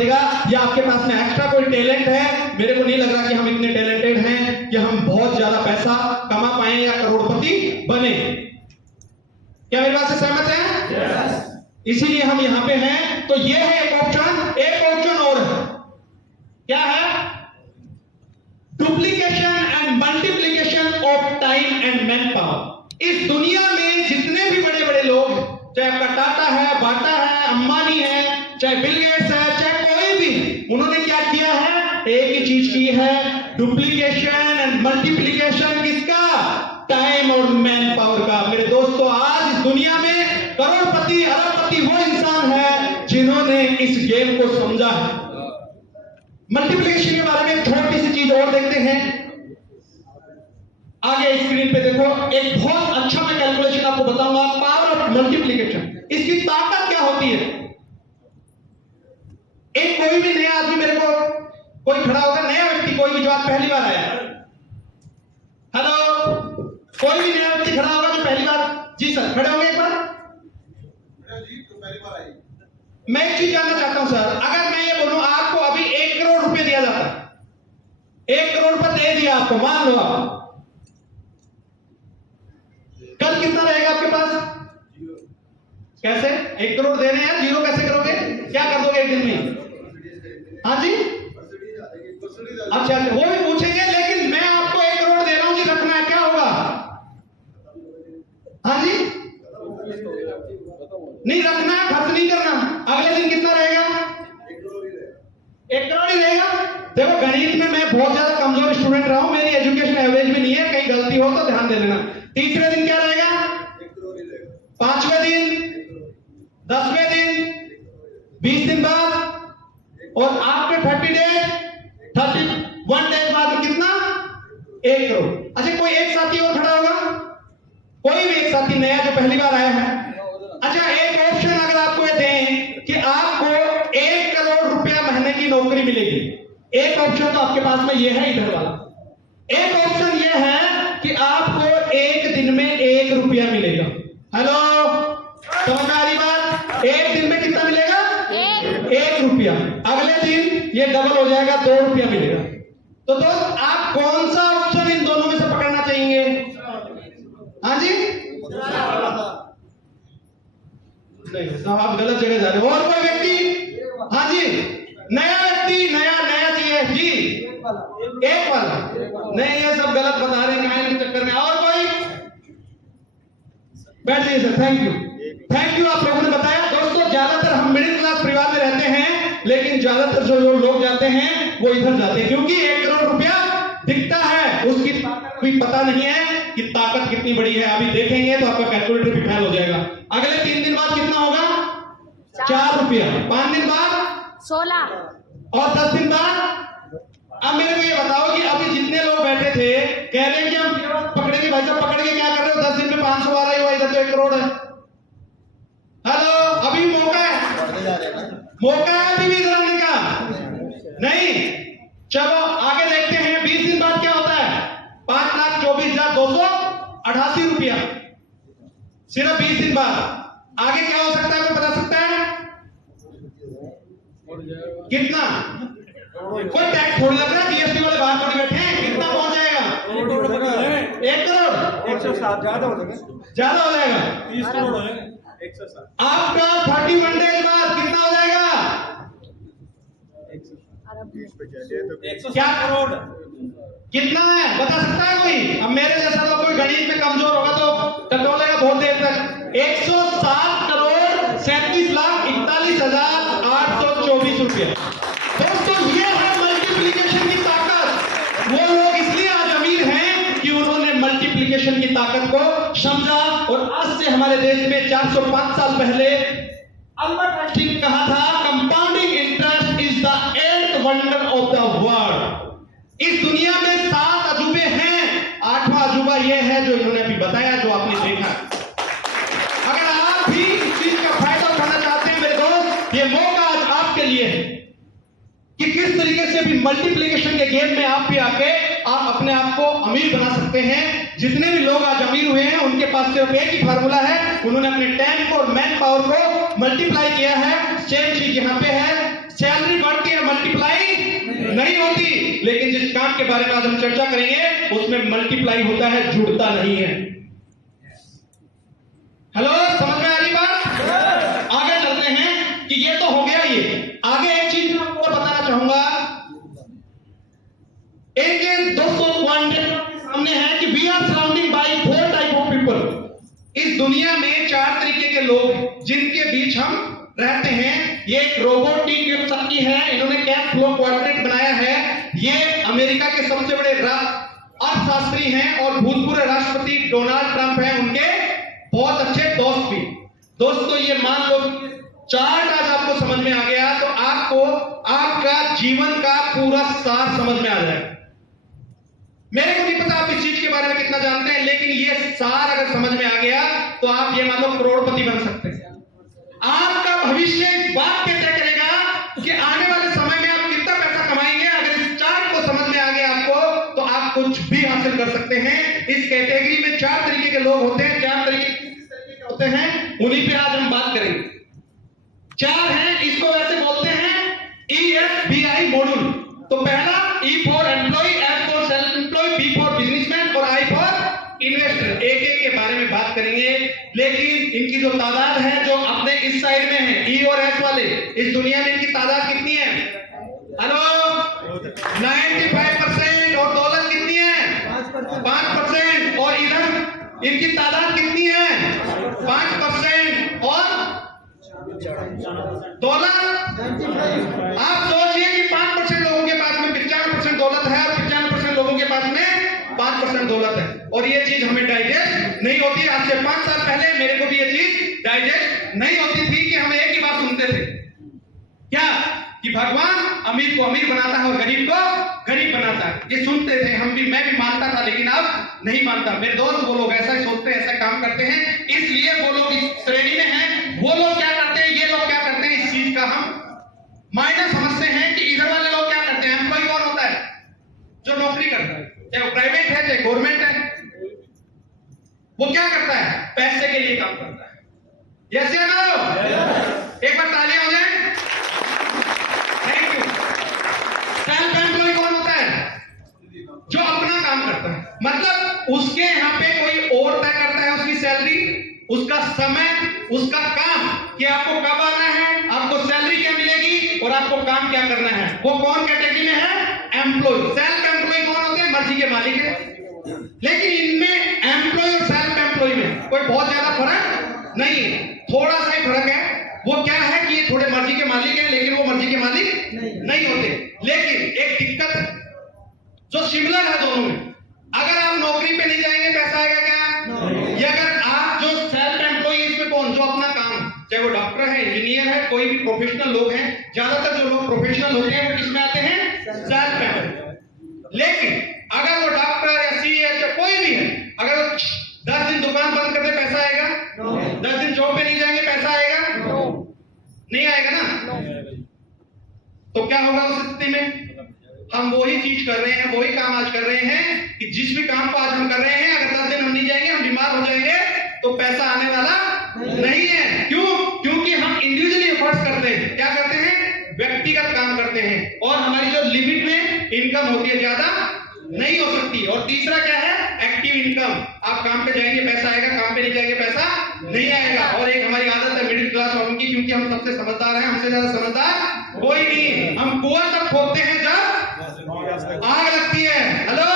पड़ेगा, या आपके पास में एक्स्ट्रा कोई टैलेंट है। मेरे को नहीं लग रहा कि हम इतने टैलेंटेड हैं कि हम बहुत ज्यादा पैसा कमा पाए या करोड़पति बने। क्या मेरी बात से सहमत हैं? yes. इसीलिए हम यहां पे हैं। तो ये है एक ऑप्शन। एक ऑप्शन और है, क्या है? Duplication and multiplication of time and man power. इस दुनिया में जितने भी बड़े बड़े लोग, चाहे आपका टाटा है, बाटा है, अंबानी है, चाहे बिल गेट्स है, चाहे कोई भी, उन्होंने क्या किया है? एक ही चीज की है, डुप्लीकेशन एंड मल्टीप्लीकेशन। किसका? टाइम और मैन पावर का। मेरे दोस्तों, आज इस दुनिया में करोड़पति अरबपति वो इंसान है जिन्होंने इस गेम को समझा है। मल्टीप्लिकेशन के बारे में छोटी सी चीज और देखते हैं। आगे स्क्रीन पे देखो, एक बहुत अच्छा मैं कैलकुलेशन आपको बताऊंगा, पावर ऑफ मल्टीप्लिकेशन। इसकी ताकत क्या होती है? एक कोई भी नया आदमी, मेरे को कोई खड़ा होगा, नया व्यक्ति, कोई भी जो आज पहली बार आया, हेलो, कोई भी नया व्यक्ति खड़ा होगा जो पहली बार, जी सर, खड़े होंगे एक बार जी, तो पहली बार आई। मैं एक चीज जानना चाहता हूं सर, अगर मैं ये बोलूं आपको अभी 1 करोड़ रुपए दिया जाता है, 1 करोड़ रुपए दे दिया आपको, मान लो आप, कल कितना रहेगा आपके पास? कैसे? 1 करोड़ देने हैं, जीरो कैसे करोगे? क्या कर दोगे एक दिन में? हाँ जी, अच्छा, वो भी पूछेंगे, लेकिन मैं आपको 1 करोड़ दे रहा हूं जी, रखना है, क्या होगा? हाँ जी, नहीं रखना है, खर्च नहीं करना। अगले दिन कितना रहेगा? 1 करोड़ ही रहेगा। देखो, गणित में मैं बहुत ज्यादा कमजोर स्टूडेंट रहा हूं, मेरी एजुकेशन एवरेज भी नहीं है, कहीं गलती हो तो ध्यान दे लेना। तीसरे दिन क्या रहेगा? 5वें दिन, 10वें दिन, 20 दिन बाद, और आपके 31 डेज बाद कितना? 1 करोड़। अच्छा, कोई एक साथी और खड़ा होगा, कोई भी एक साथी नया जो पहली बार आया है। अच्छा, एक ऑप्शन अगर आपको ये दें कि आपको 1 करोड़ रुपया महीने की नौकरी मिलेगी, एक ऑप्शन तो आपके पास में ये है इधर वाला। एक ऑप्शन ये है कि आपको एक दिन में 1 रुपया मिलेगा। हेलो, समझ में आ रही बात? एक दिन में कितना मिलेगा? 1 रुपया। अगले दिन ये डबल हो जाएगा, 2 रुपया मिलेगा। तो दोस्त, आप कौन सा ऑप्शन इन दोनों में से पकड़ना चाहेंगे? हाँ जी, नहीं साहब, आप गलत जगह जा रहे हो। और कोई व्यक्ति? हाँ जी, नया व्यक्ति, नया चाहिए जी, एक वाला। नहीं, ये सब गलत बता रहे हैं के चक्कर में। और कोई? बैठ जाइए sir, thank you, thank you, आप लोगों ने बताया। दोस्तों, ज्यादातर हम मिडिल क्लास परिवार में रहते हैं, लेकिन ज्यादातर जो लोग जाते हैं वो इधर जाते हैं, क्योंकि 1 करोड़ रुपया दिखता है, उसकी कोई पता नहीं है कि ताकत कितनी बड़ी है। अभी देखेंगे तो आपका कैलकुलेटर भी फेल हो जाएगा। अगले 3 दिन बाद कितना होगा? 4 रुपया। 5 दिन बाद 16, और 10 दिन बाद। अब मेरे को ये बताओ कि अभी जितने लोग बैठे थे कह रहे हैं कि हम पकड़ेंगे, भाई साहब पकड़ के क्या कर रहे हो? 10 दिन में 500 आ रही हो, इधर तो 1 करोड़ है। हेलो, अभी भी मौका है, मौका है अभी भी इधर आने का। नहीं, चलो आगे देखते हैं। 20 दिन बाद क्या होता है? 5,24,288 रुपया, सिर्फ 20 दिन बाद। आगे क्या हो सकता है, कोई बता सकता है? कितना? कोई टैक्स थोड़ी लग रहा है, जीएसटी वाले बाहर थोड़ी बैठे हैं। कितना पहुंच जाएगा? 1 करोड़। 107 ज्यादा हो जाएगा, 30 करोड़ हो जाएगा। आपका 31 डेज बाद कितना हो जाएगा? 107 करोड़। कितना है बता सकता है कोई? अब मेरे जैसा तो कोई गणित में कमजोर होगा तो टटोलेगा बहुत देर तक। 107 करोड़ 37,41,824 रुपया। दोस्तों, ये है मल्टीप्लिकेशन की ताकत। वो लोग इसलिए आज अमीर हैं कि उन्होंने मल्टीप्लिकेशन की ताकत को समझा। और आज से हमारे देश में 405 साल पहले अल्बर्ट आइंस्टीन ने कहा था, compounding interest is the 8th wonder of the world. इस दुनिया में 7 अजूबे हैं, 8वां अजूबा यह है जो इन्होंने अभी बताया, जो आपने देखा। अगर आप भी इस चीज का फायदा उठाना चाहते हैं मेरे दोस्त, ये मौका आज आपके लिए है कि किस तरीके से भी मल्टीप्लिकेशन के गेम में आप भी आके आप अपने आप को अमीर बना सकते हैं। जितने भी लोग आज अमीर हुए हैं उनके पास सिर्फ एक ही फार्मूला है, उन्होंने अपने टाइम को और मैन पावर को मल्टीप्लाई किया है। सेम चीज यहां पे है, सैलरी बढ़ नहीं होती, लेकिन जिस काम के बारे में आज हम चर्चा करेंगे उसमें मल्टीप्लाई होता है, जुड़ता नहीं है। हेलो, समझ में आ रही बात? आगे चलते हैं कि ये तो हो गया। ये आगे एक चीज मैं आपको बताना चाहूंगा। एक दोस्तों क्वांटम सामने है कि we are surrounding by 4 type of people. इस दुनिया में 4 तरीके के लोग हैं जिनके बीच हम रहते हैं। ये एक रोबोटिक की है, इन्होंने कैश फ्लो क्वाड्रेंट बनाया है। ये अमेरिका के सबसे बड़े अर्थशास्त्री हैं और भूतपूर्व राष्ट्रपति डोनाल्ड ट्रंप हैं, उनके बहुत अच्छे दोस्त भी। दोस्तों, ये मान लो चार्ट आज आपको समझ में आ गया तो आपको आपका जीवन का पूरा सार समझ में आ जाएगा। मेरे को नहीं पता आप इस चीज के बारे में कितना जानते हैं, लेकिन ये सार अगर समझ में आ गया तो आप ये मान लो करोड़पति बन सकते हैं। आपका भविष्य इस बात पे तय करेगा कि आने वाले समय में आप कितना पैसा कमाएंगे। अगर इस चार्ट को समझ में आ गया आपको तो आप कुछ भी हासिल कर सकते हैं। इस कैटेगरी में 4 तरीके के लोग होते हैं। 4 तरीके होते हैं, उन्हीं पे आज हम बात करेंगे। 4 हैं, इसको वैसे बोलते हैं EFBI मॉड्यूल। तो पहला E for employ, F for self employ, B for businessman और I फॉर इन्वेस्टर। एक एक के बारे में बात करेंगे, लेकिन इनकी जो तादाद है जो अपने इस साइड में है E और S वाले, इस दुनिया में इनकी तादाद कितनी है? हेलो, 95%। और दौलत कितनी है? 5%। और इधर इनकी तादाद कितनी है? 5%। और दौलत आप सोचिए कि 5% लोगों के पास में 95% दौलत है और 95% लोगों के पास में 5% दौलत है। और ये चीज हमें डाइजेस्ट नहीं होती। आज से 5 साल पहले मेरे को भी ये चीज डाइजेस्ट नहीं होती थी कि हम एक ही बात सुनते थे, क्या कि भगवान अमीर को अमीर बनाता है और गरीब को गरीब बनाता है। ये सुनते थे हम भी, मैं भी मानता था, लेकिन अब नहीं मानता। मेरे दोस्त वो लोग ऐसा ही सोचते हैं, ऐसा काम करते हैं, इसलिए वो लोग इस श्रेणी में हैं। वो लोग क्या करते हैं, ये लोग क्या करते हैं, इस चीज का हम मायने समझते हैं कि इधर वाले लोग क्या करते हैं। एम्प्लॉय कौन होता है? जो नौकरी करता है, चाहे प्राइवेट है चाहे गवर्नमेंट है। वो क्या करता है? पैसे के लिए काम करता है। यस या नो? एक बार तालियां हो जाए। Thank you. सेल्फ एम्प्लॉय कौन होता है? जो अपना काम करता है, मतलब उसके यहाँ पे कोई और तय करता है उसकी सैलरी, उसका समय, उसका काम कि आपको कब आना है, आपको सैलरी क्या मिलेगी और आपको काम क्या करना है। वो कौन कैटेगरी में है? एम्प्लॉय। सेल्फ एम्प्लॉय कौन होते हैं? मर्जी के मालिक है। लेकिन इनमें एम्प्लॉय और सेल्फ एम्प्लॉय में कोई बहुत ज्यादा फर्क नहीं है, थोड़ा सा ही फर्क है। वो क्या है कि ये थोड़े मर्जी के मालिक है, लेकिन वो मर्जी के मालिक नहीं होते। लेकिन एक दिक्कत है जो सिमिलर है दोनों में। अगर आप नौकरी पे नहीं जाएंगे पैसा आएगा क्या? ये अगर आप जो सेल्फ एम्प्लॉय, इसमें कौन जो अपना काम, चाहे वो डॉक्टर है, इंजीनियर है, कोई भी प्रोफेशनल लोग हैं, ज्यादातर जो लोग प्रोफेशनल होते हैं वो किसमें आते हैं? Self employ. लेकिन अगर वो डॉक्टर या सीए या कोई भी है, अगर वो 10 दिन दुकान बंद कर दे पैसा आएगा? 10 दिन जॉब पे नहीं जाएंगे पैसा आएगा? नहीं आएगा ना। तो क्या होगा उस स्थिति में? हम वही चीज कर रहे हैं, वही काम आज कर रहे हैं कि जिस भी काम को आज हम कर रहे हैं, अगर 10 दिन हम नहीं जाएंगे, हम बीमार हो जाएंगे तो पैसा आने वाला नहीं है। क्यों? क्योंकि हम इंडिविजुअली एफर्ट्स करते हैं। क्या करते हैं? व्यक्तिगत काम करते हैं, और हमारी जो लिमिट में इनकम होती है ज्यादा नहीं हो सकती। और तीसरा क्या है? Active income. आप काम पे जाएंगे पैसा आएगा, काम पे नहीं जाएंगे पैसा नहीं आएगा। और एक हमारी आदत है मिडिल क्लास वालों की, क्योंकि हम सबसे समझदार हैं, हमसे ज्यादा समझदार कोई नहीं। हम कुआं तब खोदते हैं जब आग लगती है। हेलो,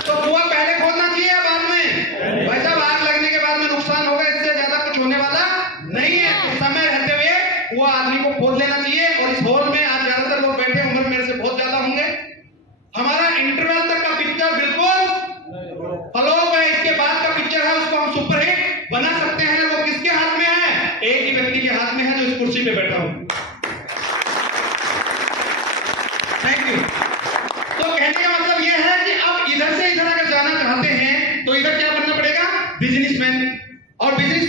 तो कुआं पहले खोदना चाहिए बाद में? भाई साहब, आग लगने के बाद में नुकसान होगा, इससे ज्यादा कुछ होने वाला नहीं है। समय रहते हुए कुआं आदमी को खोद लेना चाहिए। और इस हॉल में आज ज्यादातर लोग बैठे, उम्र मेरे से बहुत ज्यादा होंगे। हमारा इंटरवल तक का पिक्चर बिल्कुल फ्लॉप है, इसके बाद का पिक्चर है उसको हम सुपरहिट बना सकते हैं। वो किसके हाथ में है? एक ही व्यक्ति के हाथ में है जो इस कुर्सी पे बैठा हूं। Thank you. तो कहने का मतलब यह है कि अब इधर से इधर अगर जाना चाहते हैं तो इधर क्या बनना पड़ेगा? बिजनेसमैन। और बिजनेस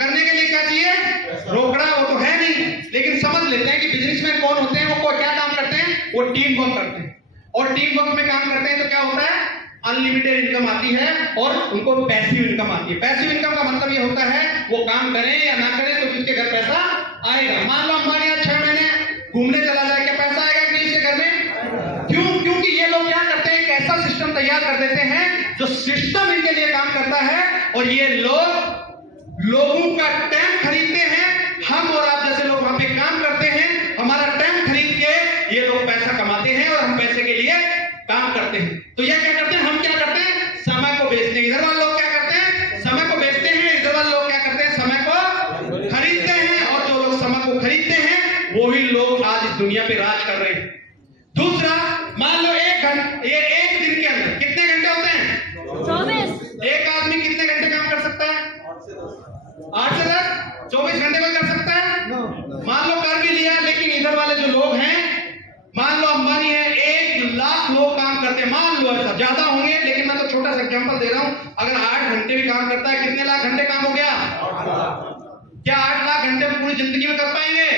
करने के लिए क्या चाहिए? रोकड़ा। वो तो है नहीं, लेकिन समझ लेते हैं कि बिजनेसमैन कौन होते हैं। वो क्या काम करते हैं? वो टीम वर्क करते हैं। और टीम वर्क में काम करते हैं तो क्या होता है? अनलिमिटेड इनकम आती है और उनको पैसिव इनकम आती है। पैसिव इनकम का मतलब ये होता है वो काम करें या ना करें तो किसके घर पैसा आएगा। मान लो अंबानी 6 महीने घूमने चला जाए, क्या पैसा आएगा कि नहीं उसके घर में? तैयार कर देते हैं जो सिस्टम इनके लिए काम करता है, और ये लोगों का टाइम खरीदते हैं। हम और आप जैसे लोग वहां पे काम करते हैं, हमारा टाइम खरीद के ये लोग पैसा कमाते हैं और हम पैसे के लिए काम करते हैं। तो ये क्या करते हैं, हम क्या करते हैं, समय को बेचते हैं। इधर वाले लोग क्या करते हैं, समय को बेचते हैं, इधर वाले लोग क्या करते हैं, समय को खरीदते हैं। और जो लोग समय को खरीदते हैं वही लोग आज इस दुनिया पे राज कर रहे हैं। दूसरा, मान लो एक दिन के अंदर कितने घंटे होते हैं, 24। एक आदमी कितने घंटे काम कर सकता है, 8 से 10, 24 घंटे में कर सकता है। मान लो कर भी लिया, लेकिन इधर वाले जो लोग हैं, मान लो अंबानी है, 1 लाख लोग काम करते हैं, मान लो ऐसा, ज्यादा होंगे लेकिन मैं तो छोटा सा एग्जांपल दे रहा हूं। अगर 8 घंटे भी काम करता है, कितने लाख घंटे काम हो गया, क्या 8 लाख घंटे में पूरी जिंदगी में कर पाएंगे,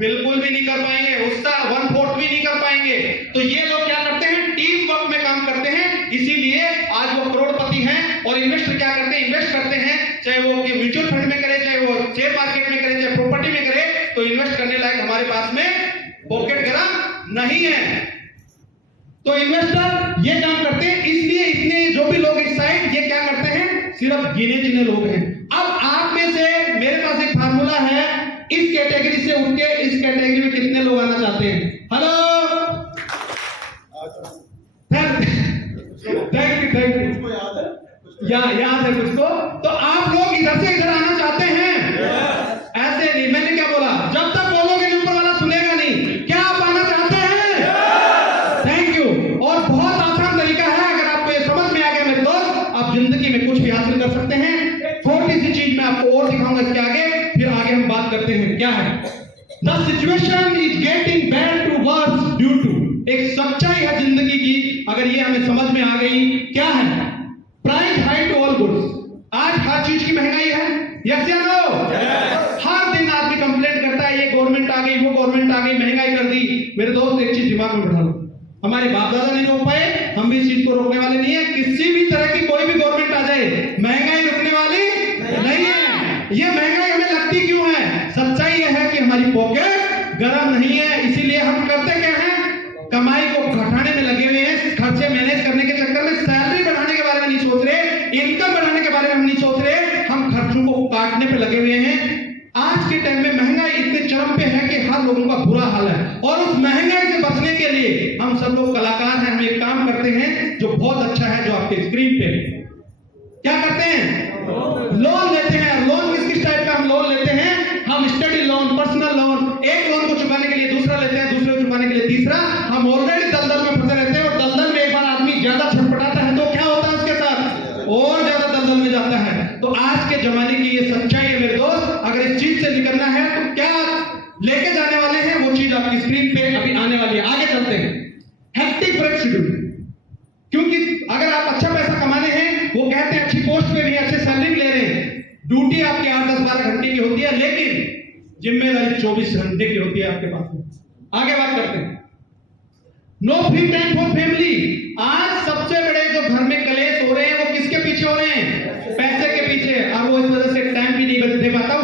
बिल्कुल भी नहीं कर पाएंगे, उसका 1/4 भी नहीं कर पाएंगे। तो ये लोग क्या करते हैं, टीम वर्क में काम करते हैं, इसीलिए आज वो करोड़पति हैं। और इन्वेस्टर क्या करते हैं, इन्वेस्ट करते हैं, चाहे वो म्यूचुअल फंड में करे, चाहे वो शेयर मार्केट में करे, चाहे प्रॉपर्टी में करे, तो इन्वेस्ट करने लायक हमारे पास में पॉकेट गरम नहीं है। तो इन्वेस्टर ये काम करते हैं, इसलिए इतने जो भी लोग इस साइड ये क्या करते हैं, सिर्फ गिने चुने लोग हैं। अब आप में से मेरे पास एक फार्मूला है, इस कैटेगरी से उठ के इस कैटेगरी में कितने लोग आना चाहते हैं, हेलो, थैंक यू, याद है कुछ को। तो आप लोग इधर से इधर आना चाहते हैं, ऐसे नहीं, मैंने क्या बोला, जब तक बोलोगे नहीं ऊपर वाला सुनेगा नहीं। क्या आप आना चाहते हैं, थैंक यू। और बहुत आसान तरीका है, अगर आपको ये समझ में आ गया मेरे दोस्त, आप जिंदगी में कुछ भी हासिल कर सकते हैं। छोटी सी चीज मैं आपको और दिखाऊंगा इसके आगे, फिर आगे हम बात करते हैं। क्या है, the situation is getting bad to worse due to, एक सच्चाई है जिंदगी की, अगर ये हमें समझ में आ गई। क्या है, price high to all goods, आज हर चीज की महंगाई है, यस या नो? हर दिन आदमी कंप्लेंट करता है, ये गवर्नमेंट आ गई, वो गवर्नमेंट आ गई, महंगाई कर दी। मेरे दोस्त एक चीज दिमाग में बिठा लो, हमारे बाप दादा नहीं रोक पाए, हम भी इस चीज को रोकने वाले नहीं है। किसी भी तरह की कोई भी गवर्नमेंट आ जाए, महंगाई रुकने वाली नहीं है। ये महंगाई हमें लगती क्यों है, सच्चाई यह है कि हमारी पॉकेट गर्म नहीं है। इसीलिए हम करते क्या है, कमाई को घटाने में लगे हुए हैं, खर्चे मैनेज करने के चक्कर में सैलरी बढ़ाने के बारे में नहीं सोच रहे, इनकम बढ़ाने के बारे में हम नहीं सोच रहे, हम खर्चों को काटने पे लगे हुए हैं। आज के टाइम में महंगाई इतने चरम पे है कि हर लोगों का बुरा हाल है, और उस महंगाई से बचने के लिए हम सब लोग कलाकार हैं, हम एक काम करते हैं जो बहुत अच्छा है, जो आपके स्क्रीन पे क्या करते हैं, लोन लेते हैं। लोन किस टाइप का हम लोन लेते हैं, हम स्टडी लोन, पर्सनल लोन, एक लोन को चुकाने के लिए दूसरा लेते हैं, दूसरे को चुकाने के लिए तीसरा। हम ऑलरेडी दलदल में फंसे रहते हैं, और दलदल में एक बार आदमी ज्यादा छटपटाता है तो क्या होता है उसके साथ, और ज्यादा दलदल में जाता है। तो आज के जमाने की ये सच्चाई है मेरे दोस्त, अगर इस चीज से निकलना है तो क्या लेके जाने वाले हैं, वो चीज आपकी स्क्रीन पे अभी आने वाली है। आगे चलते हैं, हेक्टिक ब्रेक शेड्यूल, क्योंकि अगर आप अच्छा पैसा कमाने हैं, वो कहते हैं अच्छी पोस्ट पे भी अच्छे सैलरी ले रहे हैं, ड्यूटी आपकी 8, 10, 12 घंटे की होती है, लेकिन जिम्मेदारी 24 घंटे की होती है आपके पास। आगे बात करते हैं, no free time for family. आज सबसे बड़े जो घर में कलेश हो रहे हैं वो किसके पीछे हो रहे हैं, पैसे के पीछे। और वो इस वजह से टाइम भी नहीं दे पाता,